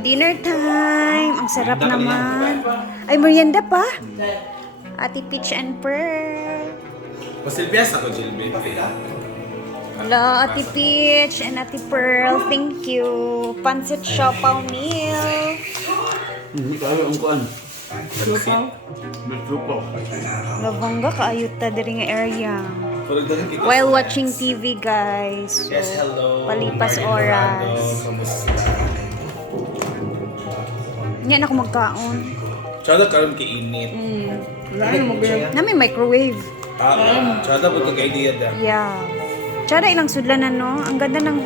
Dinner time! Ang sarap naman. Ay, merienda pa? Ate Peach and Pearl. Pasilbias ako, Jilby. Hello, Ate Peach and Ate Pearl. Thank you. Pancit siopaw meal. Hindi kayo ang kuan. Besuko. Labangga kaayot ta diri nga area. While watching TV, guys. So, Yes, hello. Palipas Martin oras. Orlando, Kamusta? Hindi na ako magkaon. Tsada karon kay init. Mm. Na may microwave. Ah, tsada po kag-idea da. Yeah. Tsara ilang sudlanan, no? Ang ganda ng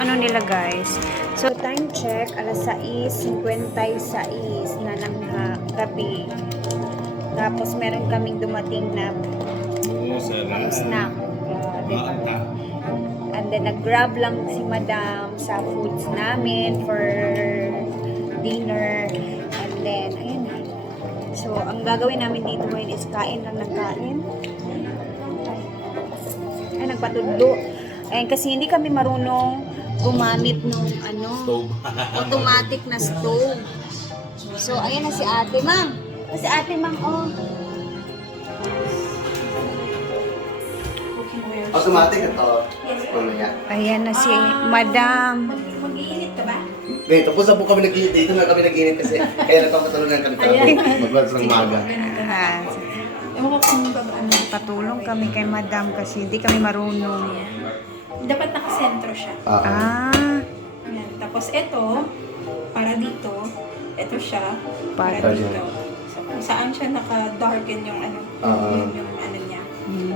ano nila, guys. So, time check, alas 6.56 na ng ha- gabi. Tapos, meron kaming dumating na sarap. snack. Uh, diba? And then, nag-grab lang si madam sa foods namin for dinner. And then, ayun na. So, ang gagawin namin dito ngayon is kain lang ng kain. Ay, nagpatudlo. Ayun, kasi hindi kami marunong gumamit nung ano, automatic na stove. So, ayan na si ate, ma'am. Si ate, ma'am, oh. Automatic ito. Mamaya. Ayan na si madam. Wait, tapos na po kami nag Dito na kami nag-init kasi kaya nagpapatulungan kami kami. Mag-lunch ng maga. Ah, Ewan ko kung ano. patulong kami kay madam kasi hindi kami marunong. Dapat nakasentro siya. Oo. Ah, Yan. Tapos ito, para dito. Ito siya, para Para dito. So, kung saan siya naka-darken yung ano, Oo. yun yung ano niya.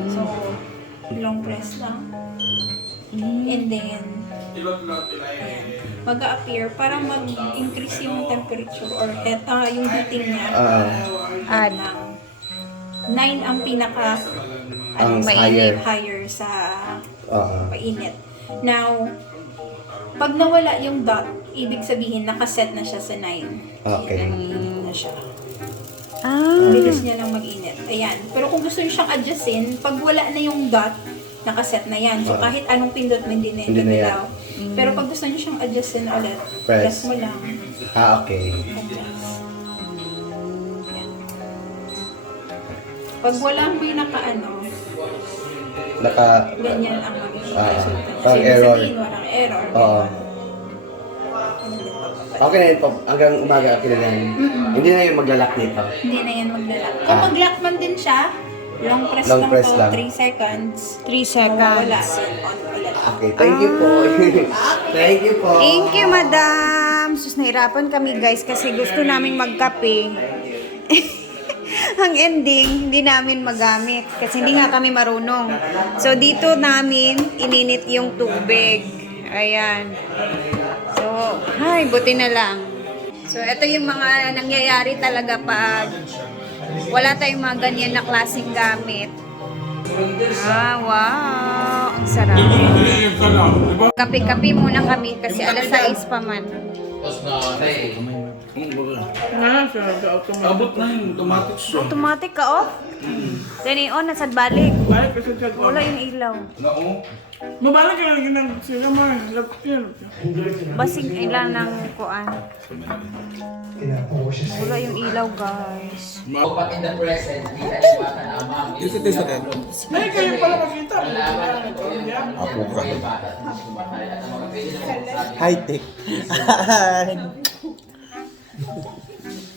So, long press lang. And then, ayan, mag-a-appear para mag-increase yung temperature or heat, ah, yung heating niya. Add. ng 9 ang pinaka Ang ano, higher. higher sa Oo. painit. Now, pag nawala yung dot, ibig sabihin nakaset na siya sa 9. Okay. Nag-init na siya. ah, Bilis niya lang mag-init. Ayan. Pero kung gusto niyo siyang adjustin, pag wala na yung dot, nakaset na yan. So, kahit anong pindot mo, hindi na Hindi na yan. Gagalaw. Pero pag gusto niyo siyang adjustin ulit, Press. press mo lang. Ah, okay. Adjust. Pag wala may naka-ano, Naka... ganyan ang magiging Ah, parang error. sabihin, walang error. Oo. Okay na yun po. Hanggang umaga okay na yan. Hindi na yung maglalak nito. Hindi na yan maglalak. Kung Ah. mag-lock man din siya, long press Long lang press to, lang. 3 seconds. 3 Mawawala, seconds. then on ulit. Okay, thank you po. thank you po. Thank you, madam. Sus, nahirapan kami, guys, kasi gusto namin magkape. Ang ending, hindi namin magamit kasi hindi nga kami marunong. So, dito namin ininit yung tubig. Ayan. So, ay, buti na lang. So, ito yung mga nangyayari talaga pag wala tayong mga ganyan na klaseng gamit. Ah, wow. Ang sarap. Kape-kape muna kami kasi alas 6 pa man. Na yung automatic. Automatic ka off? Then on, nasad balik. Balik kasi siya ko. Wala yung ilaw. Nao. Mabalik ka lang ng sila mo. Lapin. Basig ilan ng kuan. Wala yung ilaw, guys. But in the present, hindi ka iwatan amang Ito tayo sa red. Ay, kayo pala makita. Ako ka. bata na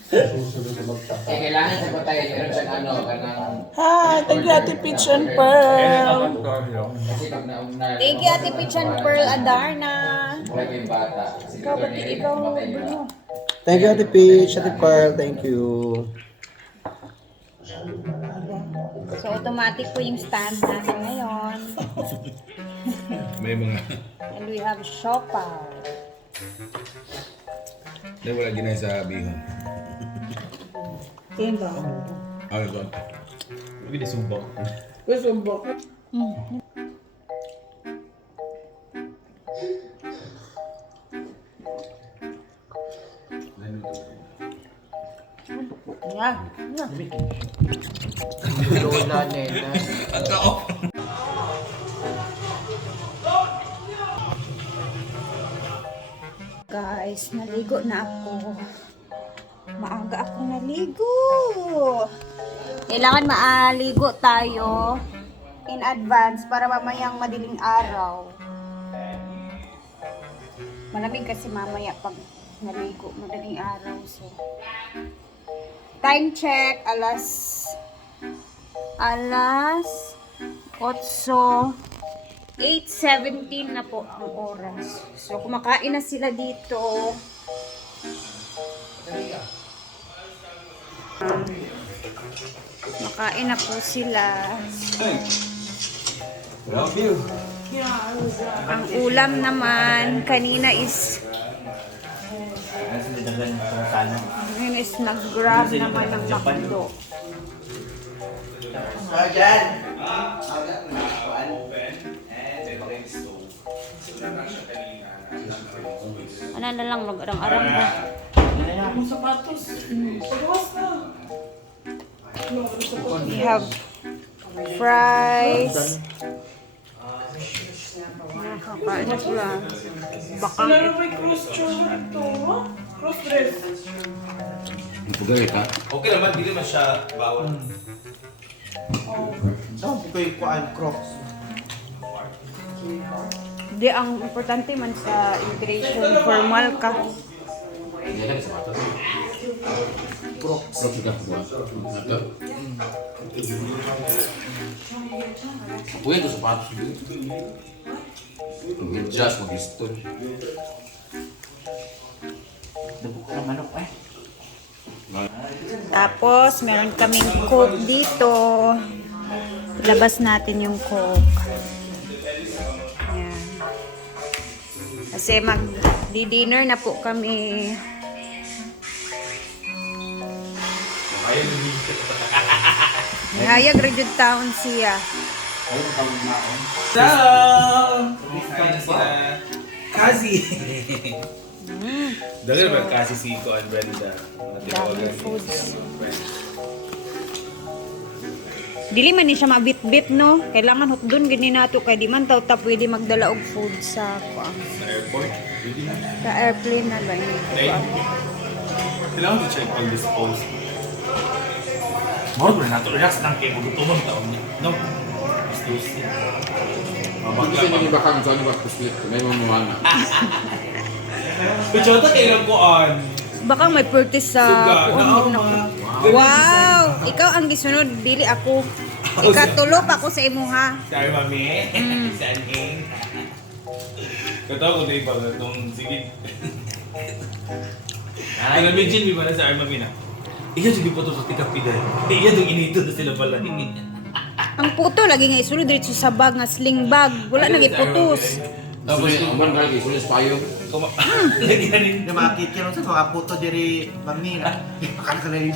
Eh, kailangan sa tayo, meron siyang ano, kanang, Hi, thank you Ate Peach and Pearl. kasi pag nauna, Thank you, Ate Peach and Pearl Adarna. wala yung bata. Kasi Ikaw, pati ikaw, mamatay na. Bruno. Thank you, Ate Peach, Ate Pearl. Thank you. So, automatic po yung stand natin ngayon. May mga... And we have Shopper. Dahil wala ginay sa bihon. Timba. Ah, ito. Hindi di sumbok. Gusto mo. Yeah. Lola, nena. guys, naligo na ako. Maaga ako naligo. Kailangan maaligo tayo in advance para mamayang madiling araw. Malamig kasi mamaya pag naligo, madaling araw. So, time check, alas alas 8 8.17 na po ang oras. So, kumakain na sila dito. Um, makain na po sila. Ang ulam naman, kanina is Ngayon is nag-grab naman ng. Ah, dyan! Ano na lang, mag-arang-arang ba? We have fries. Nakakain na sila. Baka Wala may cross tsura ito. oh. Cross dress. Pugay ka. Okay naman, hindi naman siya bawal. Saan ko yung kuhaan crocs? Di ang importante man sa immigration formal ka. Hindi ka sa patos. Crocs. Crocs ka. Ito. Uy, ito sapatos. Mag-adjust, mag-istol. Dabok ka ng manok eh. Tapos meron kaming coke dito. Labas natin yung coke. Ayan. Kasi mag dinner na po kami. Hayag Rejud Town siya. Down! Kain na sila. Kazi! Dali naman kasi si Ko and Brenda. Dami ni foods. Dili man ni siya mabit-bit no. Kailangan hot doon gini nato kay di man taw ta pwede magdala og food sa kuan. Sa airport. Sa airplane na ba? Ay. Kailangan ko check all dispose. Ko na nato relax lang kay gutumon taon niya. No. Gusto siya. Hindi siya naging bakang sa ano ba kuslit. May mga muwana. Pero kay lang ko on. Baka may purtis sa mo na. Wow! Ikaw ang gisunod, dili ako. Ikatulo pa ako sa imo ha. Sorry, mami. Si Aning. Katawa ko tayo pala itong sige. Ay, na-mention mo ba na sa mami na? Iya sige po sa tikapiday. Iya itong inito na sila pala. Ang puto lagi nga isulod diretso sa bag nga sling bag. Wala nang iputos. Tapos aman kaya sulit payong. kuma... Lagyan rin. Na makakit ka sa mga puto diri mami na. Pakala ka na rin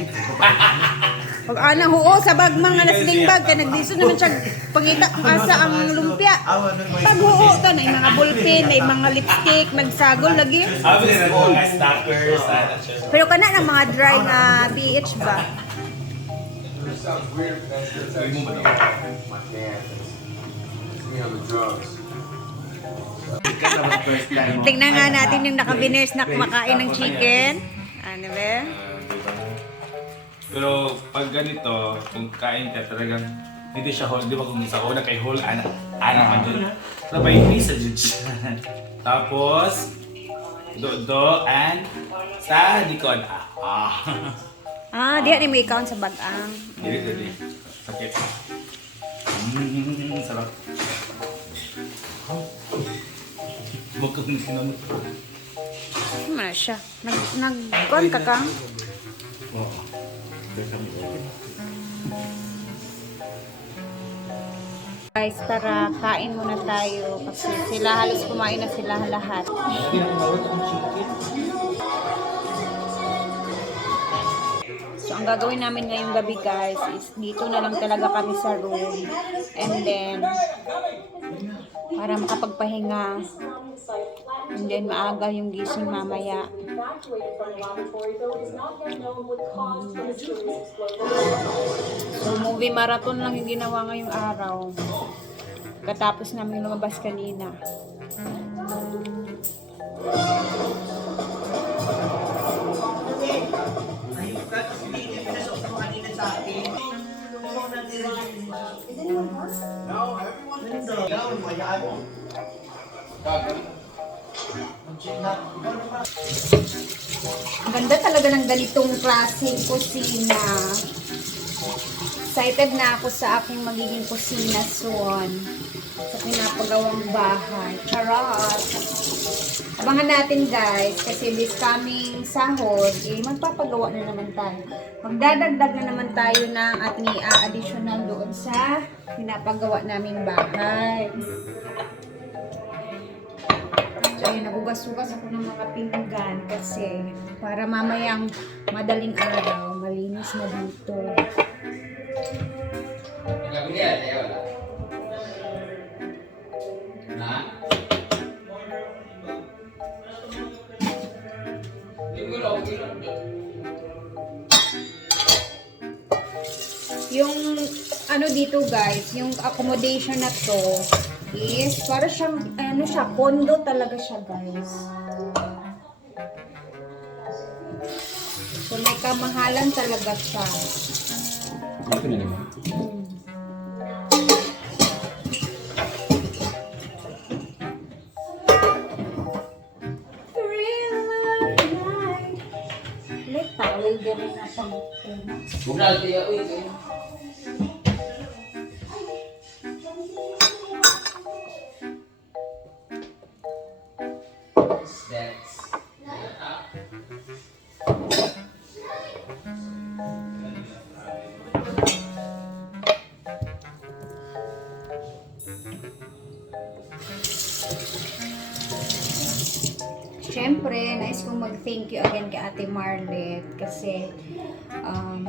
Pag ana huo sa bag mga na sling bag kay nagdiso naman siya pangita kung asa ang lumpia. Na Pag huo to na mga ballpen, na mga lipstick, nagsagol lagi. Pero kana ng mga dry nga BH ba? Tingnan nga natin yung nakabiners na kumakain ng chicken. Ano ba? Pero pag ganito, kung kain ka talagang hindi siya whole, di ba kung sa una kay whole, anak, anak man dyan. Sabay, sa dyan siya. Tapos, do-do, and sa likod. Ah, ah. Ah, di ni mo i-count sa bagang. Dili, dili. Sakit. Mm, sarap. Mukhang sinamot. Ano na siya? Nag, nag, kuan ka kang? Oo. Guys, tara, kain muna tayo. Kasi sila halos kumain na sila lahat. So, ang gagawin namin ngayong gabi guys is dito na lang talaga kami sa room. And then, para makapagpahinga. And then, maaga yung gising mamaya evacuated from the laboratory, though it is not yet known what caused the mysterious explosion. Movie marathon lang yung ginawa ngayong araw. Katapos namin lumabas kanina. Is anyone hurt? No, everyone's in the gown. Like, I won't. Ang ganda talaga ng ganitong klaseng kusina. Excited na ako sa aking magiging kusina soon. Sa pinapagawang bahay. Charot! Abangan natin guys, kasi this coming sahod, eh, magpapagawa na naman tayo. Magdadagdag na naman tayo ng ating i-additional doon sa pinapagawa naming bahay. Ayun, nagugas-ugas ako ng mga pinggan kasi para mamayang madaling araw, malinis na dito. Na? Yung ano dito guys, yung accommodation na to is para siyang ano siya, condo talaga siya guys. So may kamahalan talaga siya. Ito na naman. May towel din na pang Huwag na tayo, uy. Siyempre, nais kong mag-thank you again kay Ate Marlet kasi um,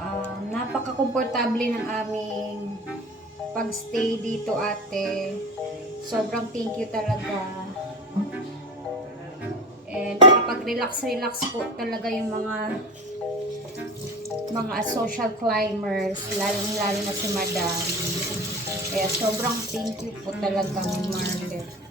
um, napaka-komportable ng aming pag-stay dito ate. Sobrang thank you talaga. And nakapag-relax-relax po talaga yung mga mga social climbers, lalong-lalo na si Madam. Kaya sobrang thank you po talaga, Marlet.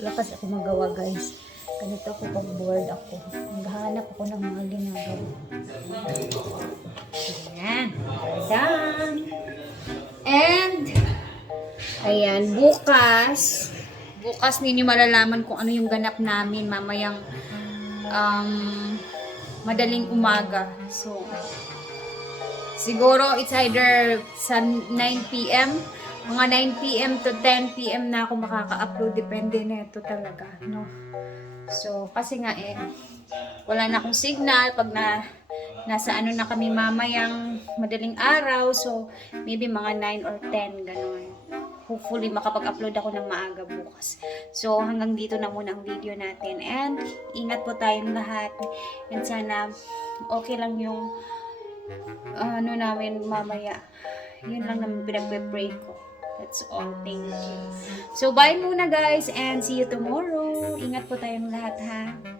Wala kasi ako magawa guys. Ganito ako pag bored ako. Naghahanap ako ng mga ginagawa. Ayan. Done. And, ayan, bukas, bukas ninyo malalaman kung ano yung ganap namin mamayang um, madaling umaga. So, siguro it's either sa 9 p.m. Mga 9 p.m. to 10 p.m. na ako makaka-upload. Depende na ito talaga, no? So, kasi nga eh, wala na akong signal pag na nasa ano na kami mamayang madaling araw. So, maybe mga 9 or 10, gano'n. Hopefully, makapag-upload ako ng maaga bukas. So, hanggang dito na muna ang video natin. And, ingat po tayong lahat. And sana, okay lang yung ano namin mamaya. Yun lang naman pinagpe-pray ko. That's all. Thank you. So, bye muna guys and see you tomorrow. Ingat po tayong lahat ha.